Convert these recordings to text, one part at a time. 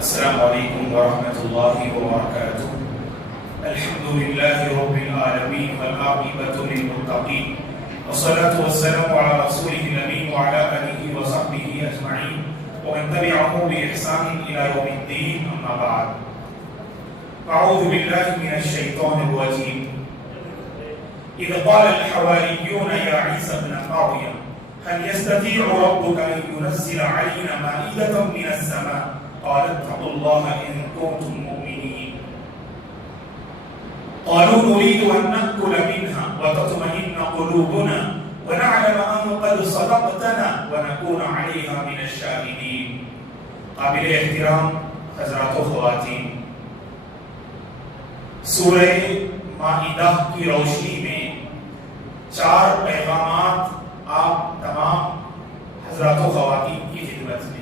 السلام عليكم ورحمة الله وبركاته. الحمد لله رب العالمين والعاقبة للمتقين والصلاة والسلام على رسوله الأمين وعلى آله وصحبه أجمعين ومن تبعه بإحسان إلى يوم الدين. أما بعد، أعوذ بالله من الشيطان الرجيم. إذ قال الحواريون يا عيسى ابن مريم هل يستطيع ربك أن ينزل علينا مائدة من السماء قال اتقوا الله إن كنتم مؤمنين. قالوا نريد أن نأكل منها وتطمئن قلوبنا ونعلم أن قد صدقتنا ونكون عليها من الشاهدين. قابل احترام حضرات و خواتین، سورہ مائدہ کی روشنی میں 4 پیغامات آپ تمام حضرات و خواتین کی خدمت میں.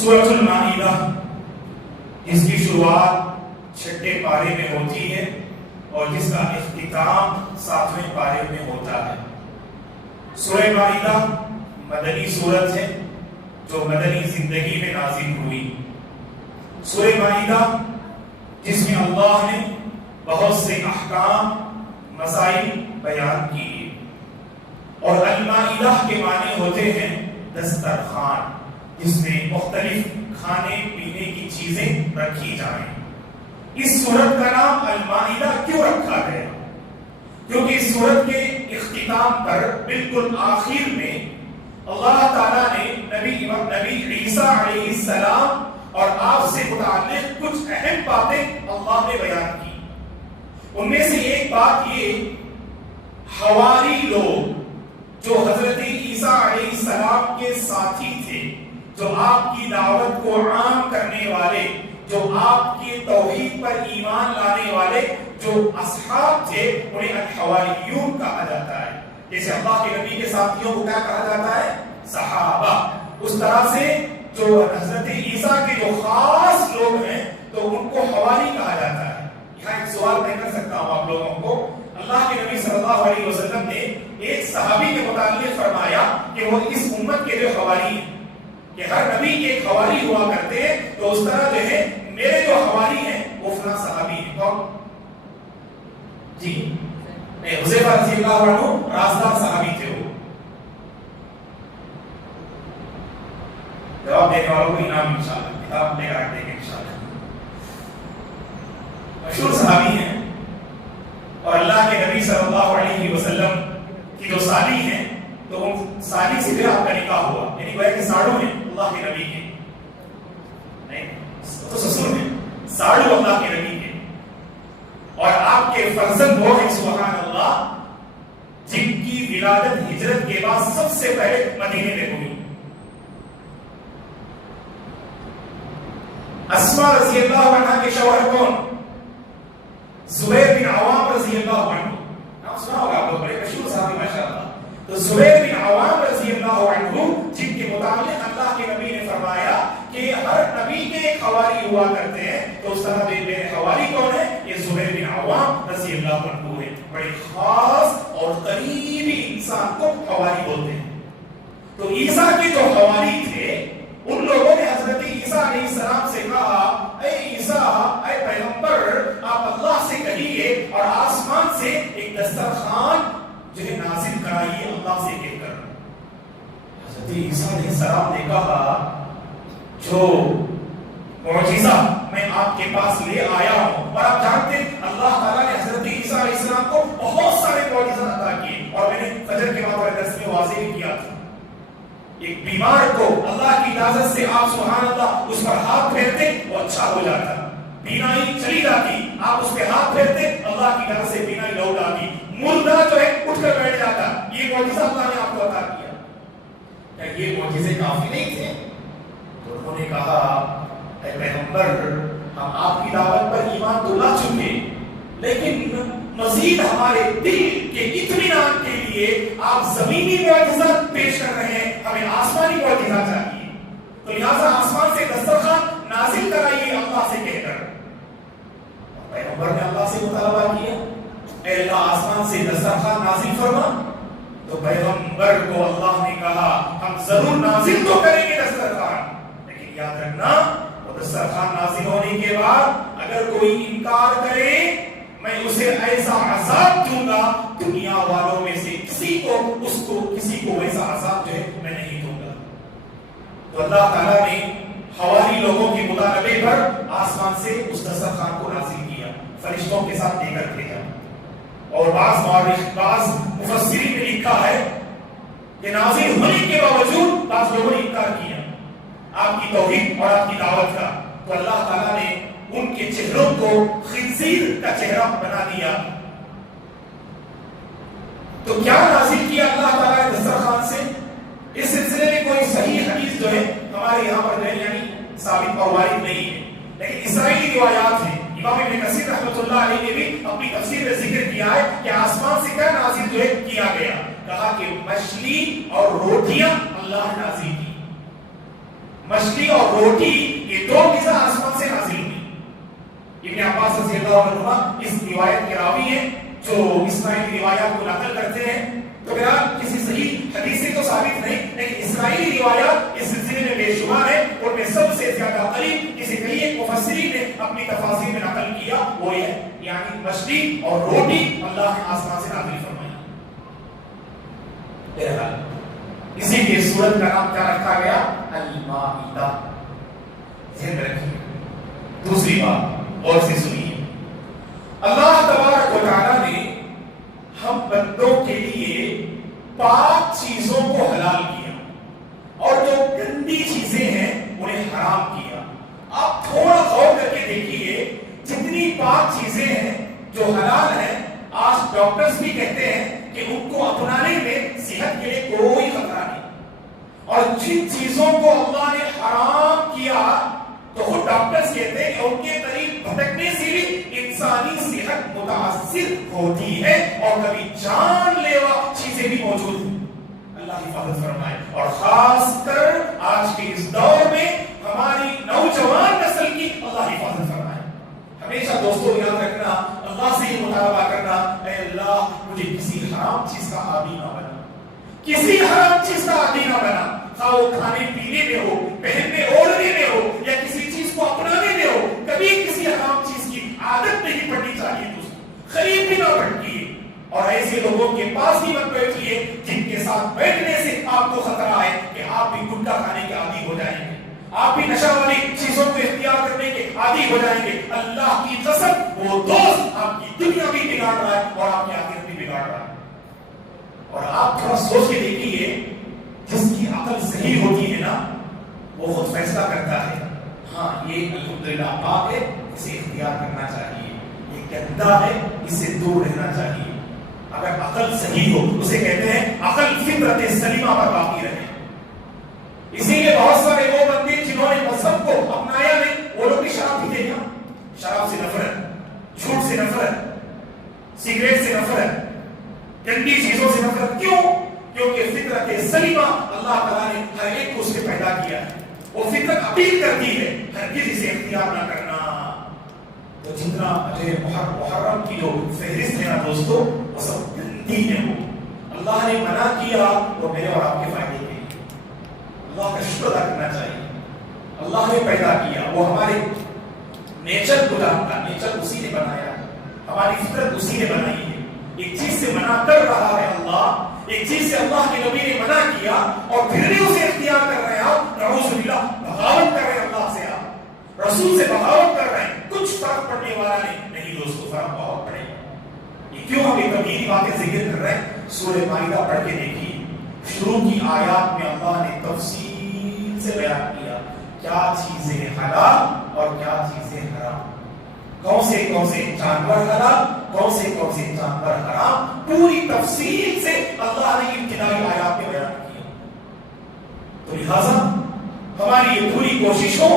سورۃ المائدہ جس کی شروعات 6 پارے میں ہوتی ہے اور جس کا اختتام 7ویں پارے میں ہوتا ہے. سورہ مائدہ مدنی سورت ہے جو مدنی زندگی میں نازل ہوئی. سورہ مائدہ جس میں اللہ نے بہت سے احکام مسائل بیان کیے، اور المائدہ کے معنی ہوتے ہیں دسترخوان، جس میں مختلف کھانے پینے کی چیزیں رکھی جائیں. اس سورت کا نام المائدہ کیوں رکھا گیا؟ کیونکہ اس سورت کے اختتام پر بالکل آخر میں اللہ تعالیٰ نے نبی عیسیٰ علیہ السلام اور آپ سے متعلق کچھ اہم باتیں اللہ نے بیان کی. ان میں سے ایک بات یہ، حواری لوگ جو حضرت عیسیٰ علیہ السلام کے ساتھی تھے، جو آپ کی دعوت کو عام کرنے والے، جو آپ کی توحید پر ایمان لانے والے جو اصحاب تھے، انہیں الحواریون کہا جاتا ہے. جیسے اللہ کے نبی کے ساتھیوں کو کیا کہا جاتا ہے؟ صحابہ. اس طرح سے جو حضرت عیسیٰ کے جو خاص لوگ ہیں تو ان کو حواری کہا جاتا ہے. یہاں ایک سوال میں کر سکتا ہوں آپ لوگوں کو. اللہ کے نبی صلی اللہ علیہ وسلم نے ایک صحابی کے متعلق فرمایا کہ وہ اس امت کے جو حواری ہیں، کہ ہر نبی ایک حواری ہوا کرتے ہیں، تو اس طرح جو ہے میرے جو حواری ہیں وہ فلاں صحابی ہیں. کون؟ جی حذیفہ رضی اللہ عنہ رازدار صحابی تھے. وہ جواب دینے والوں کو انعام انشاءاللہ کتاب لے کر دیں گے انشاءاللہ. مشہور صحابی ہیں اور اللہ کے نبی صلی اللہ علیہ وسلم کی جو سالی ہیں، تو ان سالی سے بھی آپ کا نکاح ہوا، یعنی وہ کہ ساڑو ہیں اللہ کے نبی کے، نہیں تو سسر ہیں، ساڑو اللہ کے نبی کے. اور آپ کے فرزند وہ ہیں سبحان اللہ جن کی ولادت ہجرت کے بعد سب سے پہلے مدینے میں ہوئی. اسماء رضی اللہ عنہ کے شوہر کون؟ زبیر بن عوام رضی اللہ عنہ. نام سنا ہوگا آپ لوگ، بڑے مشہور صحابی ماشاءاللہ. تو زبیر بن عوام رضی اللہ عنہ جن کے متعلق اللہ کے نبی نے فرمایا کہ ہر نبی کے ایک حواری ہوا کرتے ہیں، تو اس طرح میرے حواری کون ہے؟ یہ زبیر بن عوام رضی اللہ عنہ ہے. بڑے خاص اور قریبی انسان کو حواری بولتے ہیں. تو عیسیٰ کے جو حواری تھے، ان لوگوں نے حضرت عیسیٰ علیہ السلام سے کہا اے عیسیٰ، اے پیغمبر، آپ اللہ سے کہیے اور آسمان سے ایک دسترخوان جو ہے نازل کرائیے اللہ سے کہہ کر. حضرت عیسیٰ علیہ السلام نے کہا جو معجزہ میں آپ کے پاس لے آیا ہوں، اور آپ جانتے ہیں اللہ تعالیٰ نے حضرت عیسیٰ علیہ السلام کو بہت سارے معجزات عطا کیے، اور میں نے فجر کے بعد درس میں واضح کیا تھا. ایک بیمار کو اللہ کی اجازت سے آپ سبحان اللہ اس پر ہاتھ پھیرتے وہ اچھا ہو جاتا، بینائی چلی جاتی، آپ اس پہ ہاتھ پھیرتے اللہ کی اجازت سے بینائی لوٹ آتی، مردہ جو ہے اٹھ کر بیٹھ جاتا. یہ معجزہ اللہ نے آپ کو عطا کیا. کیا یہ معجزے کافی نہیں تھے؟ تو انہوں نے کہا اے پیغمبر، ہم آپ کی دعوت پر ایمان تو لا چکے، لیکن مزید ہمارے دل کے اطمینان کے لیے آپ زمینی معجزات پیش کر رہے ہیں، ہمیں آسمانی معجزات چاہیے. تو لہذا آسمان سے دسترخوان نازل کرائیے اللہ سے کہہ کر. پیغمبر نے اللہ سے مطالبہ کیا اے اللہ آسمان سے دسترخوان نازل فرما. تو پیغمبر کو اللہ نے کہا ہم ضرور نازل تو کریں گے دسترخوان، لیکن یا یاد رکھنا دسترخوان نازل ہونے کے بعد اگر کوئی انکار کرے میں اسے ایسا عذاب دوں گا دنیا والوں میں سے کسی کو ویسا عذاب جو ہے میں نہیں دوں گا. تو اللہ تعالیٰ نے حواری لوگوں کے مطالبے پر آسمان سے اس دسترخوان کو نازل کیا, فرشتوں کے ساتھ لے کر بھیجا. اور بعض مفسرین نے لکھا ہے کہ نازل ہونے کے باوجود بعض لوگوں نے انکار کیا آپ کی توحید اور آپ کی دعوت کا, تو اللہ تعالیٰ نے ان کے چہروں کو خنزیر کا چہرہ بنا دیا. تو کیا نازل کیا اللہ تعالیٰ نے دسترخوان سے؟ اس سلسلے میں کوئی صحیح حدیث جو ہے ہمارے یہاں پر یعنی ثابت اور وارد نہیں ہے, لیکن اسرائیلی روایات ہیں. امام ابن کثیر رحمۃ اللہ علیہ نے بھی اپنی تفسیر میں ذکر کیا ہے کہ آسمان سے کیا نازل جو ہے کیا گیا, کہا کہ مچھلی اور روٹیاں اللہ نے نازل کی. مچھلی اور روٹی یہ دو غذا آسمان سے نازل ہوئی. ابن عباس رضی اللہ عنہ اس روایت کے راوی ہیں جو اسرائیلی روایات کو نقل کرتے ہیں. تو بہرحال کسی صحیح حدیث سے تو ثابت نہیں, لیکن اسرائیلی روایات اس سلسلے میں بے شمار ہے, اور میں سب سے زیادہ قریب کسی کئی مفسرین نے اپنی تفاسیر میں نقل کیا وہ یہ ہے یعنی مچھلی اور روٹی اللہ نے آسمان سے نازل فرمائی. بہرحال اسی لیے سورت کا نام کیا رکھا گیا؟ المائدہ. ذہن میں رکھیے. دوسری بات اور سے سنیے, اللہ تبارک و تعالی نے ہم بندوں کے لیے پاک چیزوں کو حلال کیا اور جو گندی چیزیں ہیں انہیں حرام کیا. آپ تھوڑا غور کر کے دیکھیے جتنی پاک چیزیں ہیں جو حلال ہیں, آج ڈاکٹرز بھی کہتے ہیں کہ ان کو اپنانے میں صحت کے لیے کوئی خطرہ نہیں, اور جن چیزوں کو اللہ نے حرام کیا تو خود ڈاکٹرز کہتے ہیں کہ ان کے قریب بھٹکنے سے بھی انسانی صحت متاثر ہوتی ہے اور کبھی جان لیوا چیزیں بھی موجود ہیں. اللہ حفاظت فرمائے. اور خاص کر آج کے اس دور میں ہماری نوجوان نسل کی اللہ حفاظت فرمائے. ہمیشہ دوستوں یاد رکھنا, اللہ سے یہ مطالبہ کرنا, اے اللہ مجھے کسی حرام چیز کا عادی نہ بنا, کسی حرام چیز کا عادی نہ بنا, خواہ وہ کھانے پینے میں ہو, پہننے اوڑھنے میں ہو, یا کسی چیز کو اپنانے میں ہو. کبھی کسی حرام چیز کی عادت نہیں پڑنی چاہیے, خرید بھی نہ پڑتی. اور ایسے لوگوں کے پاس بھی مت بیٹھیے جن کے ساتھ بیٹھنے سے آپ کو خطرہ ہے کہ آپ بھی گٹکا کھانے کے عادی ہو جائیں گے, آپ بھی نشہ والی چیزوں کو اختیار کرنے کے عادی ہو جائیں گے. اللہ کی قسم وہ دوست آپ کی دنیا بھی بگاڑ رہا ہے اور آپ کی آخرت بھی بگاڑ رہا ہے. اور آپ تھوڑا سوچ کے دیکھیے, جس کی عقل صحیح ہوتی ہے نا وہ خود فیصلہ کرتا ہے ہاں یہ الحمدللہ پاک ہے, اسے اختیار کرنا چاہیے, یہ گندا ہے اس سے دور رہنا چاہیے. اگر عقل صحیح ہو اسے کہتے ہیں عقل فطرت سلیمہ پر باقی رہے. اسی لیے بہت سارے وہ بندے جنہوں نے مذہب کو اپنایا نہیں وہ لوگ بھی شراب پیتے ہیں, شراب سے نفرت, جھوٹ سے نفرت, سگریٹ سے نفرت, گندی چیزوں سے نفرت. کیوں؟ کیونکہ فطرت سلیمہ اللہ تعالیٰ نے ہر ایک کو اس نے پیدا کیا ہے. وہ فطرت اپیل کرتی ہے ہرگز اسے اختیار نہ کرنا. تو جتنا محرم کی جو فہرست ہے نا دوستو وہ سب گندی ہے. وہ اللہ نے منع کیا وہ میرے اور آپ کے فائدے کے لیے. اللہ کا شکر ادا کرنا چاہیے. اللہ نے پیدا کیا, وہ ہمارے نیچر کو جانتا, نیچر اسی نے بنایا, ہماری فطرت اسی نے بنائی ہے. ایک چیز سے منع کر رہا ہے اللہ, ایک چیز سے اللہ کے نبی نے منع کیا اور پھر بھی اسے اختیار کر رہے ہیں. آپ نعوذ باللہ بغاوت کر رہے ہیں اللہ سے, آپ رسول سے بغاوت کر رہے ہیں. کچھ فرق پڑنے والا نہیں دوستو, فرق بہت پڑے گا. یہ کیوں ہم یہ کبیری باتیں ذکر کر رہے ہیں؟ سورہ مائدہ پڑھ کے دیکھیے, شروع کی آیات میں اللہ نے تفصیل سے بیان کیا کیا چیزیں حلال اور کیا چیزیں حرام, کون سے جانور حلال, کون سے جانور حرام, پوری تفصیل سے اللہ نے ابتدائی آیات میں بیان کیا. تو لہذا ہماری یہ پوری کوشش ہو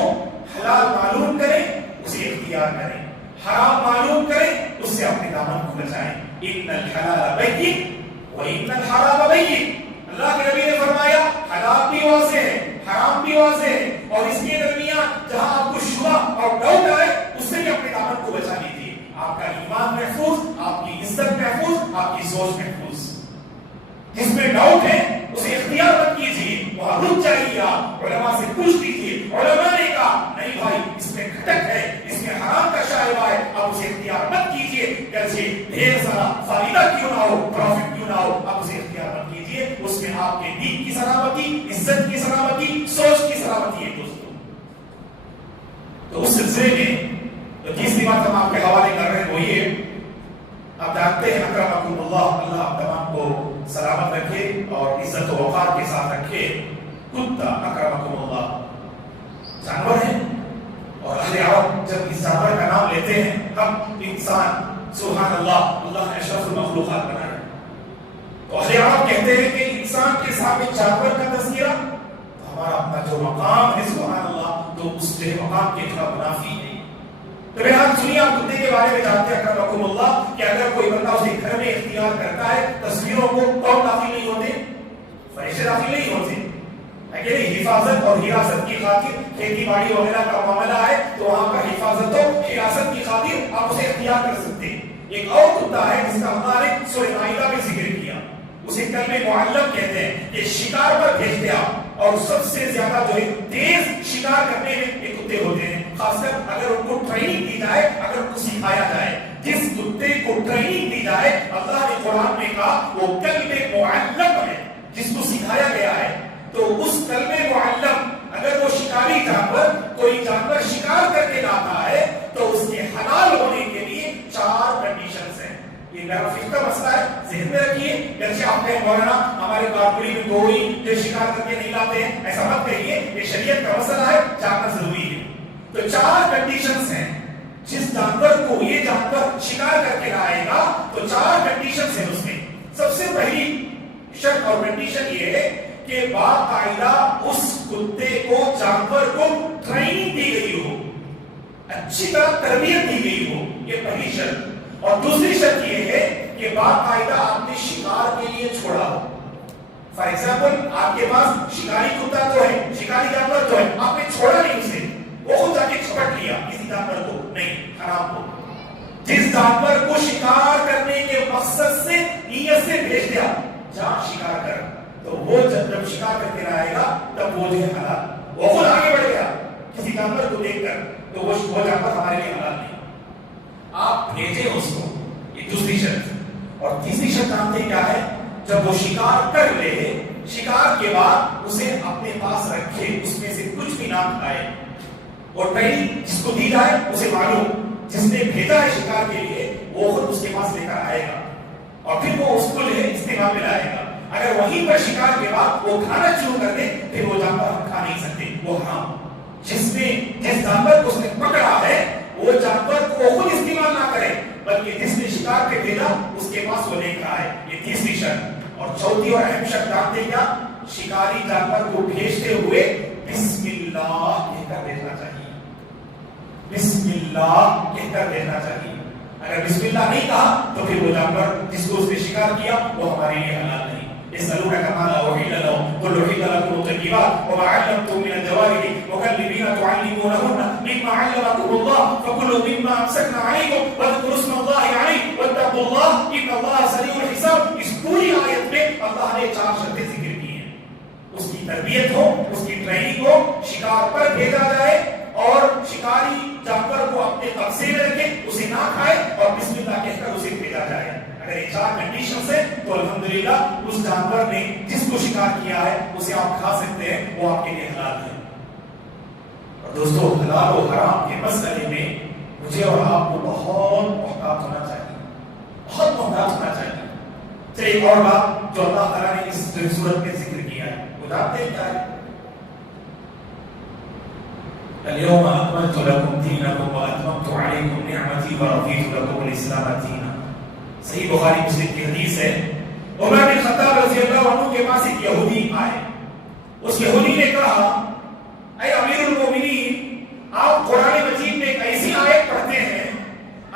حلال معلوم کریں اسے اختیار کریں, حرام معلوم کریں اس سے اپنے دامن کو بچائیں. ان الحلال بین وان الحرام بین. اللہ کے نبی نے فرمایا حلال بھی واضح ہے, حرام بھی واضح ہے, اور اس کے درمیان جہاں آپ کو شبہ اور ڈاؤٹ آئے اس سے بھی اپنے دامن کو بچا لیجیے. آپ کا ایمان محفوظ, آپ کی عزت محفوظ, آپ کی سوچ محفوظ. جس میں ڈاؤٹ ہے اسے اختیار مت کیجیے, وہاں رک جائیے, آپ علماء سے پوچھ لیجیے. علماء نے سلسلے میں تو تیسری بات ہم آپ کے حوالے کر رہے ہیں وہ یہ، آپ جانتے ہیں اکرمکم اللہ، اللہ آپ تمام کو سلامت رکھے اور عزت و وقار کے ساتھ رکھے، کتا اکرمکم اللہ جانور ہیں، اور اہل عرب جب اس جانور کا نام لیتے ہیں ہم انسان سبحان اللہ، اللہ نے اشرف المخلوقات بنائے، تو اہل عرب کہتے ہیں کہ انسان کے سامنے جانور کا تذکرہ تو ہمارا اپنا جو مقام ہے سبحان اللہ تو اس کے مقام کے خلاف منافی ہے۔ تو بہرحال سنیے، آپ کتے کے بارے میں جانتے ہیں اکرمکم اللہ کہ اگر کوئی بندہ اسے گھر میں اختیار کرتا ہے تصویروں کو کون داخل نہیں ہوتے؟ فرشتے داخل نہیں ہوتے، اگر حفاظت اور حراست کی خاطر کھیتی باڑی وغیرہ کا معاملہ ہے تو وہاں پر حفاظت و حراست کی خاطر آپ اسے اختیار کر سکتے ہیں۔ ایک اور کتا ہے جس کا اللہ نے سورہ مائدہ میں ذکر کیا، اسے کلب معلم کہتے ہیں، یہ شکار پر بھیجتے آپ، اور سب سے زیادہ جو ہے تیز شکار کرنے میں یہ کتے ہوتے ہیں، خاص کر اگر ان کو ٹریننگ دی جائے، اگر ان کو سکھایا جائے۔ جس کتے کو ٹریننگ دی جائے اللہ نے قرآن میں کہا وہ کلب معلم ہے، جس کو سکھایا گیا ہے، تو اس کلب معلم اگر وہ شکاری جانور کوئی جانور شکار کر کے لاتا ہے تو اس کے حلال ہونے کے لیے 4 کنڈیشنز ہیں۔ یہ میرا فکر مسئلہ ہے، ذہن میں رکھیے، جیسے آپ کہیں مولانا ہمارے کارپوری میں کوئی جو شکار کر کے نہیں لاتے ہیں، ایسا مت کہیے، یہ شریعت کا مسئلہ ہے، جاننا ضروری ہے۔ تو 4 کنڈیشنز ہیں، جس جانور کو یہ جانور شکار کر کے لائے گا تو 4 کنڈیشنز ہیں اس میں۔ سب سے پہلی شرط اور کنڈیشن یہ ہے کہ باقاعدہ اس کتے کو جانور کو ٹریننگ دی گئی ہو، اچھی طرح تربیت دی گئی ہو، یہ پہلی شرط۔ اور دوسری شرط یہ ہے کہ باقاعدہ آپ نے شکار کے لیے چھوڑا ہو۔ فار ایگزامپل آپ کے پاس شکاری کتا تو ہے، شکاری جانور تو ہے، آپ نے چھوڑا نہیں اسے، وہ خود جا کے چھپٹ لیا کسی جانور کو، نہیں، حرام کو۔ جس جانور کو شکار کرنے کے مقصد سے نیت سے بھیج دیا جا شکار کر، تو وہ جب شکار کر کے آئے گا تب وہ جو ہے حلال، وہ خود آگے بڑھے گا کسی جانور کو دیکھ کر تو وہ جانور ہمارے لیے حلال نہیں، آپ بھیجیں اس کو، یہ دوسری شرط۔ اور تیسری شرط جانتے ہیں کیا ہے؟ جب وہ شکار کر لے، شکار کے بعد اسے اپنے پاس رکھے، اس میں سے کچھ بھی نہ کھائے، اور ٹریننگ جس کو دی جائے اسے معلوم جس نے بھیجا ہے شکار کے لیے وہ خود اس کے پاس لے کر آئے گا اور پھر وہ اس کو لے استعمال میں لائے گا۔ اگر وہیں پر شکار کے بعد وہ کھانا شروع کر دے پھر وہ جانور ہم کھا نہیں سکتے، وہ حرام۔ جس جانور کو اس نے پکڑا ہے وہ جانور کو خود استعمال نہ کرے بلکہ جس نے شکار کے بھیجا اس کے پاس وہ لے کر آئے، یہ تیسری شرط۔ اور چوتھی اور اہم شرط جانتے کیا؟ شکاری جانور کو بھیجتے ہوئے بسم اللہ کہہ کر بھیجنا چاہیے، بسم اللہ کہہ کر بھیجنا چاہیے۔ اگر بسم اللہ نہیں کہا تو پھر وہ جانور جس کو اس نے شکار کیا وہ ہمارے لیے حلال نہیں۔ يسألونك ماذا أحل لهم قل أحل لكم الطيبات وما علمتم من الجوارح مكلبين تعلمونهن مما علمكم الله فكلوا مما أمسكنا عليكم واذكروا اسم الله عليه واتقوا الله إن الله سريع الحساب۔ اس پوری آیت میں اللہ نے 4 شرطیں ذکر کی ہیں، اس کی تربیت ہو، اس کی ٹریننگ ہو، شکار پر بھیجا جائے اور شکاری جانور کو اپنے قبضے میں رکھے، اسے نہ کھائے اور بسم اللہ کہہ کر اسے بھیجا جائے۔ اگر یہ 4 کنڈیشنز ہیں تو الحمدللہ اس جانور نے جس کو شکار کیا ہے اسے آپ کھا سکتے ہیں، وہ آپ کے لیے حلال ہے۔ اور دوستو حلال و حرام کے مسئلے میں مجھے اور آپ کو بہت محتاط ہونا چاہیے، بہت محتاط ہونا چاہیے۔ چلیے ایک اور بات جو اللہ تعالیٰ نے اس صورت میں ذکر کیا ہے وہ جانتے ہیں کیا ہے؟ اليوم أكملت لكم دينكم وأتممت عليكم نعمتي ورضيت لكم الإسلام دينا۔ صحیح بخاری مسلم کی حدیث ہے، عمر بن خطاب رضی اللہ عنہ کے پاس ایک یہودی آئے، اس یہودی نے کہا اے امیر المومنین، آپ قرآن مجید میں ایک ایسی آیت پڑھتے ہیں،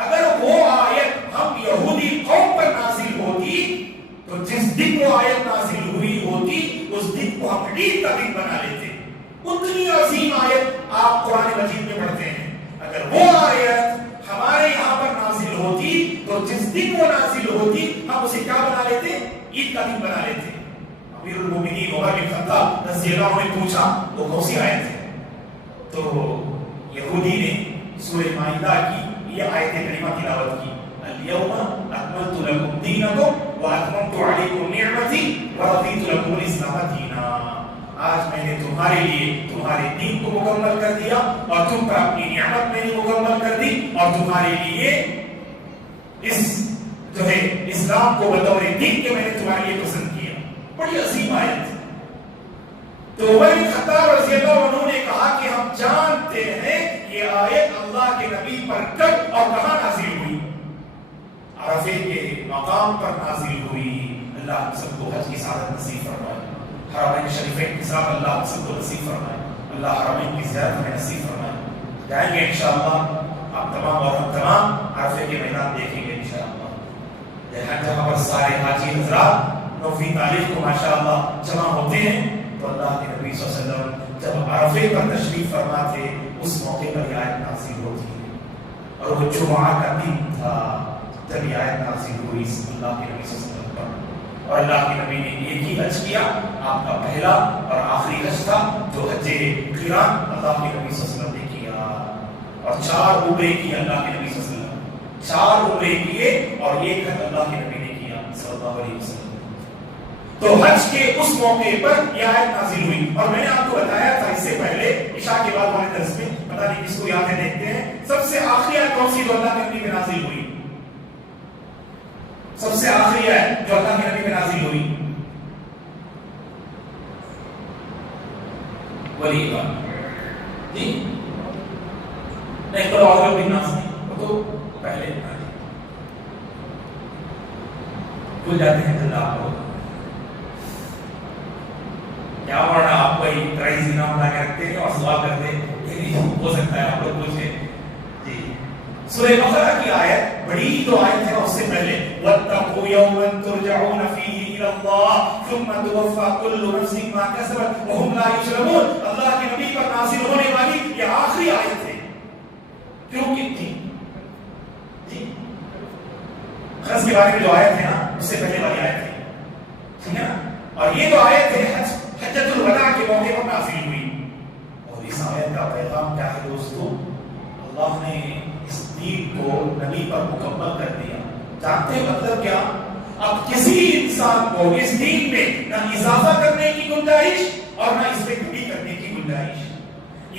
اگر وہ آیت ہم یہودی قوم پر نازل ہوتی تو جس دن وہ آیت نازل ہوئی ہوتی اس دن کو ہم عید کا دن بنا لیتے، اتنی عظیم آیت آپ قرآن مجید میں پڑھتے ہیں، اگر وہ آیت ہمارے یہاں پر نازل ہوتی تو جس دن وہ نازل ہوتی ہم اسے کیا بنا لیتے؟ عید کا دن بنا لیتے۔ امیر المومنین عمر بن خطاب رضی اللہ عنہ نے پوچھا وہ کون سی آیت ہے؟ تو یہودی نے سورہ مائدہ کی یہ آیت کریمہ تلاوت کی، اليوم اکملت لکم دینکم واتممت علیکم نعمتی ورضیت لکم الاسلام دینا۔ آج میں نے تمہارے لیے تمہارے دین کو مکمل کر دیا اور اور تم پر اپنی نعمت میں نے مکمل کر دی اور تمہارے لیے اس جو ہے اسلام کو بطور دین کے میں نے تمہارے لیے پسند کیا. بڑی عظیم آیت. تو عمر بن خطاب رضی اللہ عنہ نے کہا کہ ہم جانتے ہیں یہ آیت اللہ کے نبی پر کب اور کہاں نازل ہوئی. عرفے کے مقام پر نازل ہوئی. اللہ ہم سب کو حج کی سعادت نصیب فرمائے. حرمین شریفین کے ساتھ اللہ ہم سب کو نصیب فرمائے. اللہ حرمین کی زیارت ہمیں نصیب فرمائے. جائیں گے انشاءاللہ آپ تمام اور ہم تمام عرفے کے میدان دیکھیں گے انشاءاللہ. جہاں پر سارے حاجی حضرات 9 تاریخ کو ماشاءاللہ جمع ہوتے ہیں تو اللہ کے نبی صلی اللہ علیہ وسلم جب عرفے پر تشریف فرما تھے اس موقع پر یہ آیت نازل ہوتی ہے. اور وہ جمعہ کا دن تھا جب یہ آیت نازل ہوئی اللہ کے نبی صلی اللہ علیہ وسلم پر. اور اللہ کے نبی نے ایک ہی حج کیا, آپ کا پہلا اور آخری حج تھا جو حج قران اللہ کے نبی صلی اللہ علیہ وسلم نے کیا. اور 4 عمرے کی اللہ کے نبی صلی اللہ علیہ وسلم 4 عمرے کیے اور ایک حج اللہ کے نبی نے کیا صلی اللہ علیہ وسلم. تو حج کے اس موقع پر یہ آیت نازل ہوئی. اور میں نے آپ کو بتایا تھا اس سے پہلے عشاء کے بعد والے درس میں, پتہ نہیں کس کو یاد ہے دیکھتے ہیں, سب سے آخری آیت کون سی جو اللہ کے نبی پہ نازل ہوئی؟ سب سے آخری آیت جو اللہ کے نبی پہ نازل ہوئی ولی جی نہیں تو اور بھی ناز نہیں, وہ تو پہلے بھول جاتے ہیں. اللہ آپ کو کیا ورنہ آپ کوئی پرائز انعام لا کے رکھتے ہیں اور سوال کرتے ہیں, یہ نہیں ہو سکتا ہے. آپ لوگ پوچھیں جی. سورہ بقرہ کی آیت بڑی جو آیت ہے اس سے پہلے وَاتَّقُوا يَوْمًا تُرْجَعُونَ فِيهِ إِلَى اللَّهِ ثُمَّ تُوَفَّى كُلُّ نَفْسٍ مَا كَسَبَتْ وَهُمْ لَا يُظْلَمُونَ. اللہ کے نبی پر نازل ہونے والی یہ آخری آیت ہے. کیوں کی تھی جی؟ خرچ کے بارے میں جو آیت ہے نا اس سے پہلے والی آیت ہے, ٹھیک ہے نا. اور یہ جو آیت ہے حجۃ الوداع کے موقع پر نازل ہوئی. اور اس آیت کا پیغام کیا ہے دوستو؟ اللہ نے اس دین کو نبی پر مکمل کر دیا. جانتے ہیں مطلب کیا؟ اب کسی انسان کو اس دین میں نہ اضافہ کرنے کی گنجائش اور نہ اس میں کمی کرنے کی گنجائش.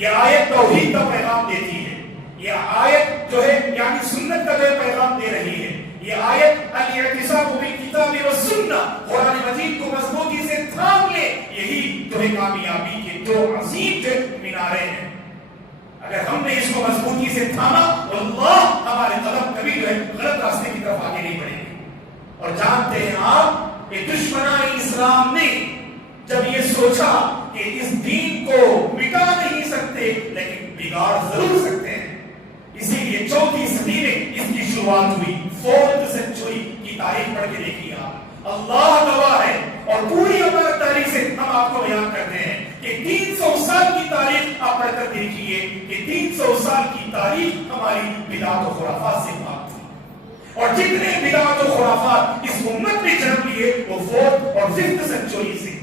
یہ آیت توحید کا پیغام دیتی ہے. یہ آیت جو ہے یعنی سنت کا جو پیغام دے رہی ہے. یہ آیت الاعتصام بالکتاب والسنہ, قرآن مجید کو مضبوطی سے تھام لے, یہی جو ہے کامیابی کے 2 عظیم مینارے ہیں. اگر ہم نے اس کو مضبوطی سے تھاما واللہ ہمارے قدم کبھی جو ہے غلط راستے کی طرف آگے نہیں بڑھیں گے. اور جانتے ہیں آپ کہ دشمنان اسلام نے جب یہ سوچا کہ اس دین کو مٹا نہیں سکتے لیکن بگاڑ ضرور سکتے ہیں, اسی لیے 4ویں صدی میں اس کی شروعات ہوئی. 4th سینچری کی تاریخ پڑھ کے دیکھیے آپ, اللہ گواہ ہے. اور پوری ہماری تاریخ سے ہم آپ کو بیان کرتے ہیں کہ 300 سال کی تاریخ آپ پڑھ کر دیکھیے کہ 300 سال کی تاریخ ہماری بدعت و خرافات سے پاک تھی. اور جتنے بدعت و خرافات اس امت میں جنم لیے وہ 4th اور 5th سینچری سے.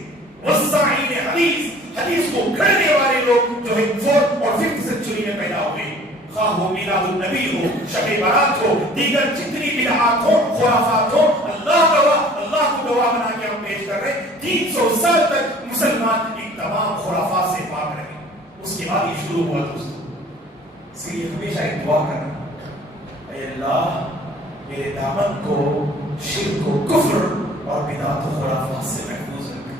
وسائل حدیث کو گھڑنے والے لوگ جو ہے 4th اور 5th سینچری میں پیدا ہوئے. خواہ وہ میلاد النبی ہو, شب برات ہو, دیگر جتنی بدعات ہو, خرافات ہو, اللہ گواہ, اللہ کو گواہ بنا کے ہم پیش کر رہے ہیں 300 سال تک مسلمان ان تمام خرافات سے پاک رہے. اس کے بعد یہ شروع ہوا دوستو. اس لیے ہمیشہ ایک دعا کرنا, اے اللہ میرے دامن کو شرک و کفر اور بدعات و خرافات سے محفوظ رکھ,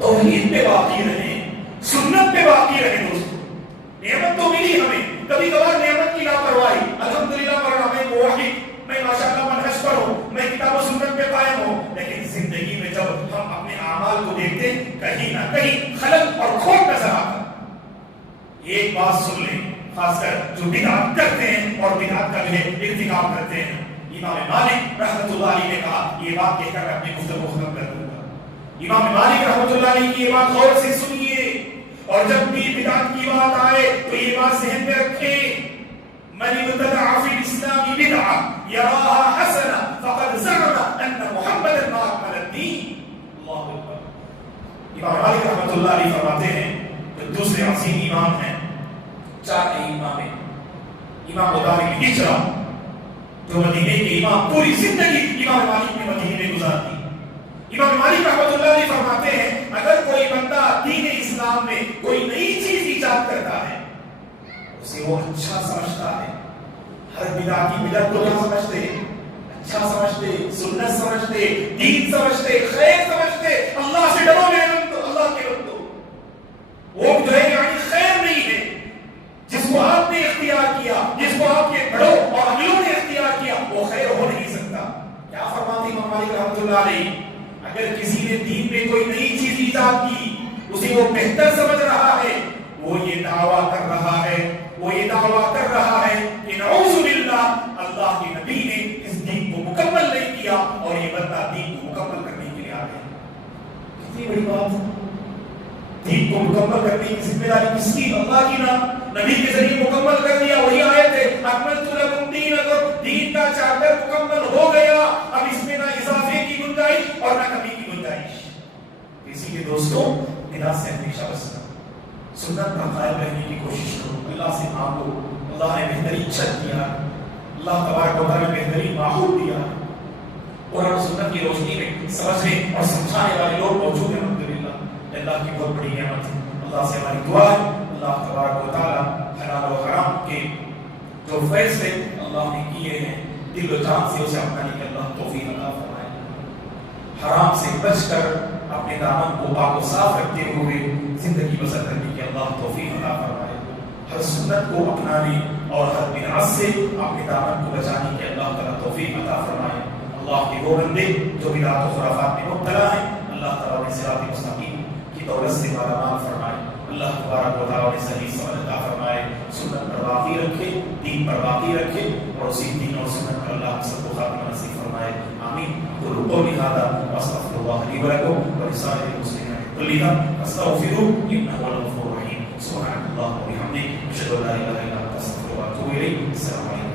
توحید پہ باقی رہیں, سنت پہ باقی رہیں. دوستو نعمت تو ملی ہمیں, کبھی کبھار نعمت کی لاپرواہی, الحمدللہ پر ہمیں موحد, میں ماشاءاللہ منہج پر ہوں, میں کتاب و سنت پہ قائم ہوں, لیکن زندگی میں جب ہم اپنے اعمال کو دیکھتے کہیں نہ کہیں خلل اور کھوٹ نظر آتا. ایک بات سن لیں, خاص کر جو بدعت کرتے ہیں اور بدعت کا جو ہے ارتکاب کرتے ہیں. امام مالک رحمۃ اللہ علیہ نے کہا, یہ بات کہہ کر میں اپنی گفتگو ختم کر دوں گا. امام مالک رحمۃ اللہ علیہ کی یہ بات غور سے سنیے, اور جب بھی بدعت کی بات آئے تو یہ بات ذہن میں رکھیں. من ابتدع فی الاسلام بدعہ یراها حسنہ فقد زعم ان محمدا ما اکمل الدین. اللہ اکبر. امام مالک رحمۃ اللہ علیہ فرماتے ہیں کہ دوسرے عظیم امام ہیں, 4 امام ہیں. امام دار الہجرہ جو مدینے کے امام, پوری زندگی امام مالک نے مدینے میں گزار دی. امام مالک رحمۃ اللہ علیہ فرماتے ہیں اگر کوئی بندہ دین اسلام میں کوئی نئی چیز ایجاد کرتا ہے, اسے وہ اچھا سمجھتا ہے. ہر بدعت کی بدعت کو کیا سمجھتے ہیں؟ اچھا سمجھتے, سنت سمجھتے, دین سمجھتے, خیر سمجھتے. اللہ سے ڈرو میرے بندو, اللہ کے بندو. وہ جو ہے یعنی خیر نہیں ہے. جس کو آپ نے اختیار کیا, جس کو آپ کے بڑوں اور امیروں نے اختیار کیا, وہ خیر ہو نہیں سکتا. کیا فرماتے امام مالک رحمۃ اللہ علیہ, اگر کسی نے دین میں کوئی نئی چیز ایجاد کی, اسے وہ بہتر سمجھ رہا ہے, وہ یہ دعویٰ کر رہا ہے, وہ یہ دعویٰ کر رہا ہے کہ نعوذ باللہ اللہ کے نبی نے اس دین کو مکمل نہیں کیا اور یہ بندہ دین کو مکمل کرنے کے لیے آ گیا. کتنی بڑی بات ہے. دین کو مکمل کرنے کی ذمہ داری کس کی؟ اللہ کی. نا نبی کے ذریعے مکمل کر دیا, وہی آیت ہے اکملت لکم دینکم. دین کا چارٹر مکمل ہو گیا, اب اس میں نہ اضافے کی گنجائش اور نہ کمی کی گنجائش. اسی لیے دوستوں بدعت سے ہمیشہ بچنا, سنت پر قائم رہنے کی کوشش کرو, اللہ سے مانگو. اللہ نے بہترین چھت دیا, اللہ تبارک و تعالیٰ نے بہترین ماحول دیا, قرآن و سنت کی روشنی میں سمجھنے اور سمجھانے والے لوگ موجود ہیں. الحمدللہ اللہ کی بہت بڑی نعمت ہے. اللہ سے ہماری دعا ہے اللہ تبارک و تعالیٰ حلال و حرام کے جو فیصلے اللہ نے کیے ہیں دل و جان سے اسے اپنانے کی اللہ توفیق عطا فرمائے. حرام سے بچ کر اپنے دامن کو پاک و صاف رکھتے ہوئے زندگی بسر کرنے کی اللہ توفیق عطا فرمائے. ہر سنت کو اپنانے اور ہر بدعت سے اپنے دامن کو بچانے کی اللہ تعالیٰ توفیق عطا فرمائے. اللہ کے وہ بندے جو بدعت و خرافات میں مبتلا ہیں, اللہ تعالیٰ نے صراط مستقیم کی دولت سے مالا مال فرمائے. اللہ تبارک و تعالیٰ نے صحیح سمجھ عطا فرمائے. سنت پر باقی رکھے, دین پر باقی رکھے, اور اسی دین اور سنت پر اللہ ہم سب کو خاتمہ نصیب فرمائے. آمین. قولوا هذا واستغفر الله لي ولكم ولسائر المسلمين كلهم فاستغفروه انه هو الغفور الرحيم. سبحان الله وبحمده اشهد ان لا اله الا انت استغفرك واتوب اليك. السلام عليكم.